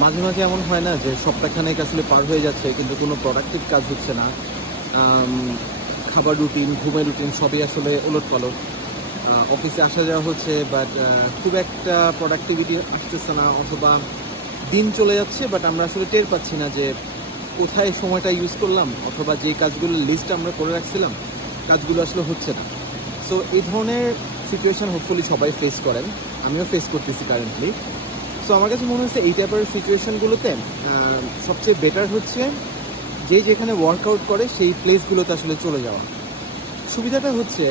মাঝে মাঝে এমন হয় না যে সপ্তাহখানেক আসলে পার হয়ে যাচ্ছে কিন্তু কোনো প্রোডাক্টিভ কাজ হচ্ছে না। আম, খাবার রুটিন, ঘুমের রুটিন সবই আসলে ওলটপালট। অফিসে আসা যাওয়া হচ্ছে বাট খুব একটা প্রোডাক্টিভিটি আসতেছে না, অথবা দিন চলে যাচ্ছে বাট আমরা আসলে টের পাচ্ছি না যে কোথায় সময়টা ইউজ করলাম, অথবা যে কাজগুলোর লিস্ট আমরা করে রাখছিলাম কাজগুলো আসলে হচ্ছে না। সো এই ধরনের সিচুয়েশান হোপফুলি সবাই ফেস করেন, আমিও ফেস করতেছি কারেন্টলি। সো আমার কাছে মনে হচ্ছে এই টাইপের সিচুয়েশানগুলোতে সবচেয়ে বেটার হচ্ছে যে যেখানে ওয়ার্কআউট করে সেই প্লেসগুলোতে আসলে চলে যাওয়া। সুবিধাটা হচ্ছে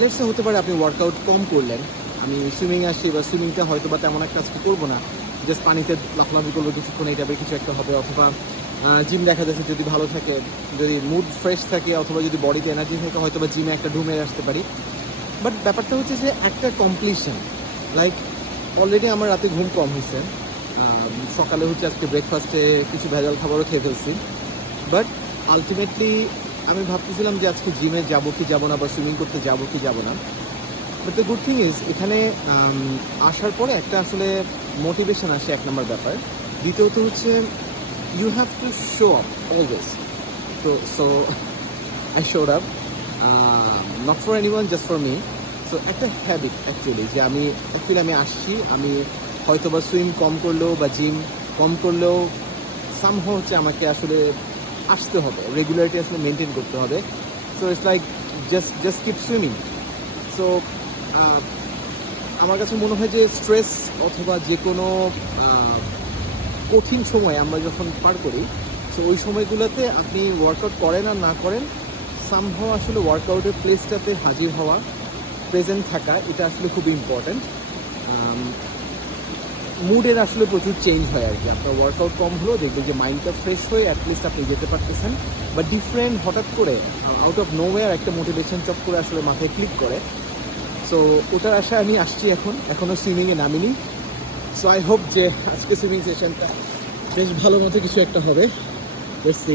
লেটসে হতে পারে আপনি ওয়ার্কআউট কম করলেন, আমি সুইমিংয়ে আসছি বা সুইমিংটা হয়তো বা তেমন একটা আজকে করবো না, জাস্ট পানিতে লাফলাফি করবো কিছুক্ষণ, এই টাইপের কিছু একটা হবে। অথবা জিম দেখা যাচ্ছে যদি ভালো থাকে, যদি মুড ফ্রেশ থাকে, অথবা যদি বডিতে এনার্জি থাকে, হয়তো বা জিমে একটা ঢুমে আসতে পারি। বাট ব্যাপারটা হচ্ছে যে একটা কমপ্লিশন, লাইক অলরেডি আমার রাতে ঘুম কম হয়েছে, সকালে হচ্ছে আজকে ব্রেকফাস্টে কিছু ভেজাল খাবারও খেয়ে ফেলছি। বাট আলটিমেটলি আমি ভাবতেছিলাম যে আজকে জিমে যাবো কি যাবো না, বা সুইমিং করতে যাবো কি যাবো না। But the good thing is এখানে আসার পরে একটা আসলে মোটিভেশন আসে, এক নম্বর ব্যাপার। দ্বিতীয়ত হচ্ছে you have to show up always. So I showed up, not for anyone, just for me. So একটা হ্যাবিট অ্যাকচুয়ালি, যে আমি আসছি, আমি হয়তো বা সুইম কম করলেও বা জিম কম করলেও সামহাও হচ্ছে আমাকে আসলে আসতে হবে, রেগুলারিটি আসলে মেনটেন করতে হবে। So it's like just keep swimming. So আমার কাছে মনে হয় যে স্ট্রেস অথবা যে কোনো কঠিন সময় আমরা যখন পার করি, সো ওই সময়গুলোতে আপনি ওয়ার্কআউট করেন আর না করেন, সামহাও আসলে ওয়ার্কআউটের প্লেসটাতে হাজির হওয়া, প্রেজেন্ট থাকা, এটা আসলে খুব ইম্পর্ট্যান্ট। মুডের আসলে প্রচুর চেঞ্জ হয় আর কি। আপনার ওয়ার্কআউট কম হলেও দেখবেন যে মাইন্ডটা ফ্রেশ হয়ে অ্যাটলিস্ট আপনি যেতে পারতেছেন। বা ডিফারেন্ট হঠাৎ করে আউট অফ নোওয়্যার একটা মোটিভেশন চক করে আসলে মাথায় ক্লিক করে। সো ওটার আশায় আমি আসছি, এখনও সুইমিংয়ে নামিনি। সো আই হোপ যে আজকে সুইমিং সেশনটা বেশ ভালো মতো কিছু একটা হবে। Let's see.